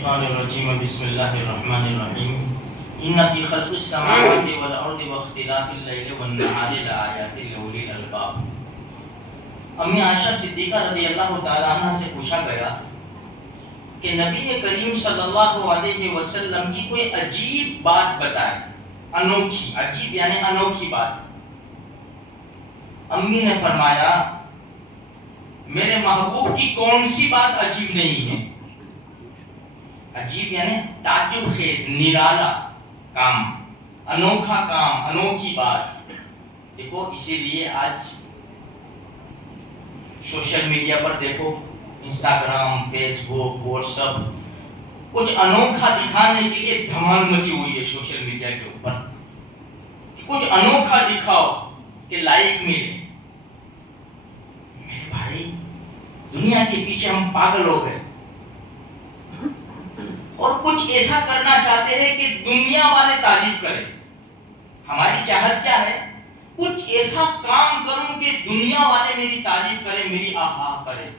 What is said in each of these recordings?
الشیطان الرجیم بسم اللہ الرحمن الرحیم ان فی خلق السماوات والارض واختلاف اللیل والنہار لآیات لأولی الالباب۔ امی عائشہ صدیقہ رضی اللہ تعالی عنہ سے پوچھا گیا کہ نبی کریم صلی اللہ علیہ وسلم کی کوئی عجیب بات بتائے، انوکھی، عجیب یعنی انوکھی بات۔ امی نے فرمایا میرے محبوب کی کون سی بات عجیب نہیں ہے؟ عجیب یعنی تعجب خیز، نرالا کام، انوکھا کام، انوکھی بات۔ دیکھو اسی لیے آج سوشل میڈیا پر دیکھو، انسٹاگرام، فیس بک، واٹس ایپ، کچھ انوکھا دکھانے کے لیے دھمال مچی ہوئی ہے سوشل میڈیا کے اوپر۔ کچھ انوکھا دکھاؤ کہ لائک ملے۔ میرے بھائی، دنیا کے پیچھے ہم پاگل ہو گئے اور کچھ ایسا کرنا چاہتے ہیں کہ دنیا والے تعریف کریں۔ ہماری چاہت کیا ہے؟ کچھ ایسا کام کروں کہ دنیا والے میری تعریف کریں، میری آہا کریں۔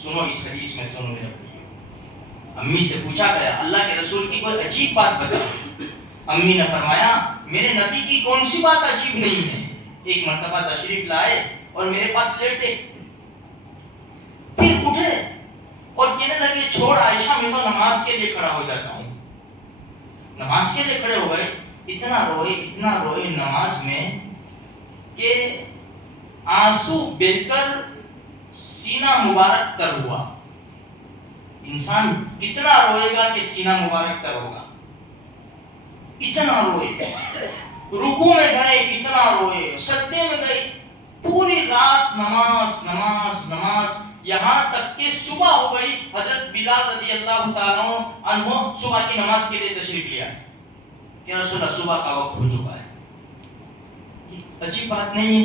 سنو اس حدیث میں، سنو میرے بھائیو، امی سے پوچھا گیا اللہ کے رسول کی کوئی عجیب بات بتاؤ۔ امی نے فرمایا میرے نبی کی کون سی بات عجیب نہیں ہے؟ ایک مرتبہ تشریف لائے اور میرے پاس لیٹے، پھر اٹھے اور کہنے لگے چھوڑ عائشہ، میں تو نماز کے لیے کھڑا ہو جاتا ہوں۔ نماز کے لیے کھڑے ہو گئے، اتنا روئے نماز میں کہ آنسو بہہ کر سینہ مبارک تر ہوا۔ انسان کتنا روئے گا کہ سینہ مبارک تر ہوگا؟ اتنا روئے، رکوع میں گئے اتنا روئے، سجدے میں گئے، پوری رات نماز نماز نماز، یہاں تک کہ صبح ہو گئی۔ حضرت بلال رضی اللہ تعالیٰ عنہ صبح کی نماز کے لیے تشریف لیا کہ رسول اللہ صبح کا وقت ہو چکا ہے۔ عجیب بات نہیں ہے؟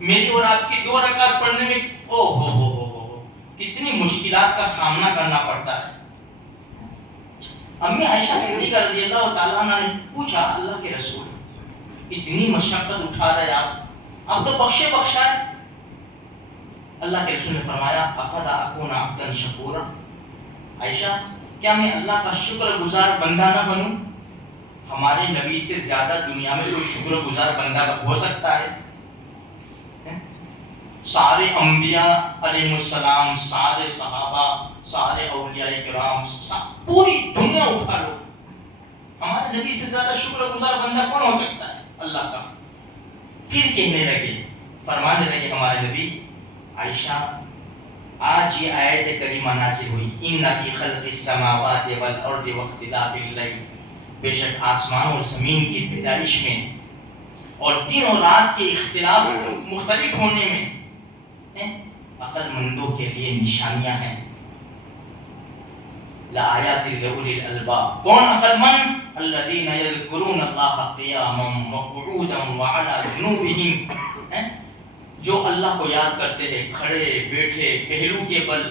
میری اور آپ کی 2 رکعت پڑھنے میں کتنی مشکلات کا سامنا کرنا پڑتا ہے۔ امی عائشہ صدیقہ رضی اللہ تعالیٰ عنہ نے پوچھا اللہ کے رسول، اتنی مشقت اٹھا رہے آپ تو بخشے بخشا ہے۔ اللہ کے رسول نے فرمایا افلا اکون عبدا شکورا، عائشہ کیا میں اللہ کا شکر گزار بندہ نہ بنوں؟ ہمارے نبی سے زیادہ دنیا میں کوئی شکر گزار بندہ ہو سکتا ہے؟ سارے انبیاء علیہ السلام، سارے صحابہ، سارے اولیاء کرام، پوری دنیا اٹھا لو، ہمارے نبی سے زیادہ شکر گزار بندہ کون ہو سکتا ہے اللہ کا؟ پھر کہنے لگے، فرمانے لگے ہمارے نبی، عائشہ آج یہ آیت کریمہ نازل ہوئی، ان فی خلق السماوات والارض واختلاف اللیل، بے شک آسمان اور زمین کی پیدائش میں اور دن اور رات کے اختلاف مختلف ہونے میں عقل مندوں کے لیے نشانیاں ہیں۔ لآیات لأولی الالباب، کون عقل مند؟ الذین یذکرون اللہ قیاما وقعودا وعلی جنوبہم، جو اللہ کو یاد کرتے ہیں کھڑے بیٹھے پہلو کے بل،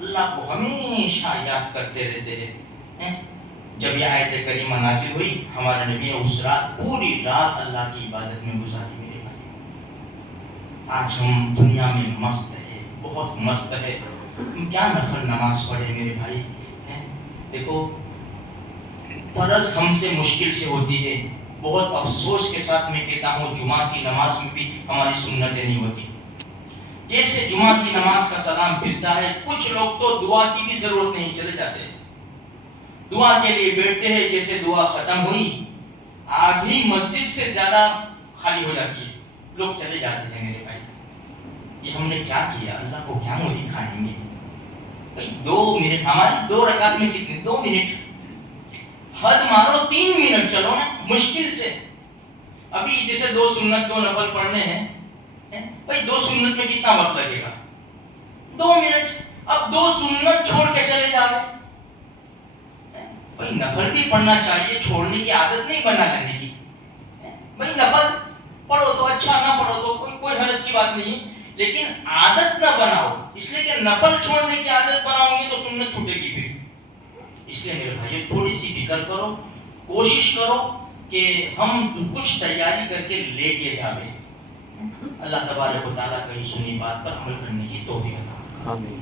اللہ کو ہمیشہ یاد کرتے رہتے ہیں۔ جب یہ آیت کریمہ نازل ہوئی، ہمارے نبی نے اس رات پوری رات اللہ کی عبادت میں گزاری۔ میرے بھائی، آج ہم دنیا میں مست ہے، بہت مست ہے، ہم کیا نفل نماز پڑھے میرے بھائی؟ دیکھو فرض ہم سے مشکل سے ہوتی ہے، بہت افسوس کے ساتھ میں کہتا ہوں جمعہ کی نماز میں بھی ہماری سنتیں نہیں ہوتی۔ جیسے جمعہ کی نماز کا سلام پھرتا ہے، کچھ لوگ تو دعا کی بھی ضرورت نہیں، چلے جاتے ہیں، دعا کے لیے بیٹھتے ہیں، جیسے دعا ختم ہوئی آدھی مسجد سے زیادہ خالی ہو جاتی ہے، لوگ چلے جاتے ہیں۔ میرے بھائی، یہ ہم نے کیا کیا؟ اللہ کو کیا منہ دکھائیں گے؟ بھائی 2 منٹ، ہماری 2 رکعت میں کتنے؟ 2 منٹ، حد مارو 3 منٹ چلو نا، مشکل سے۔ ابھی جیسے 2 سنت 2 نفل پڑھنے ہیں، بھائی 2 سنت میں کتنا وقت لگے گا؟ 2 منٹ۔ اب 2 سنت چھوڑ کے چلے جاؤ، بھائی نفل بھی پڑھنا چاہیے، چھوڑنے کی عادت نہیں بنا لینے کی۔ بھائی نفل پڑھو تو اچھا، نہ پڑھو تو کوئی حرج کی بات نہیں ہے، لیکن عادت نہ بناؤ، اس لیے کہ نفل چھوڑنے کی عادت بناؤ گے تو سنت چھوٹے گی پھر۔ اس لیے میرے بھائی تھوڑی سی فکر کرو، کوشش کرو کہ ہم کچھ تیاری کر کے لے کے جاویں۔ اللہ تبارک و تعالیٰ کی سنی بات پر عمل کرنے کی توفیق عطا فرمائے۔ آمین۔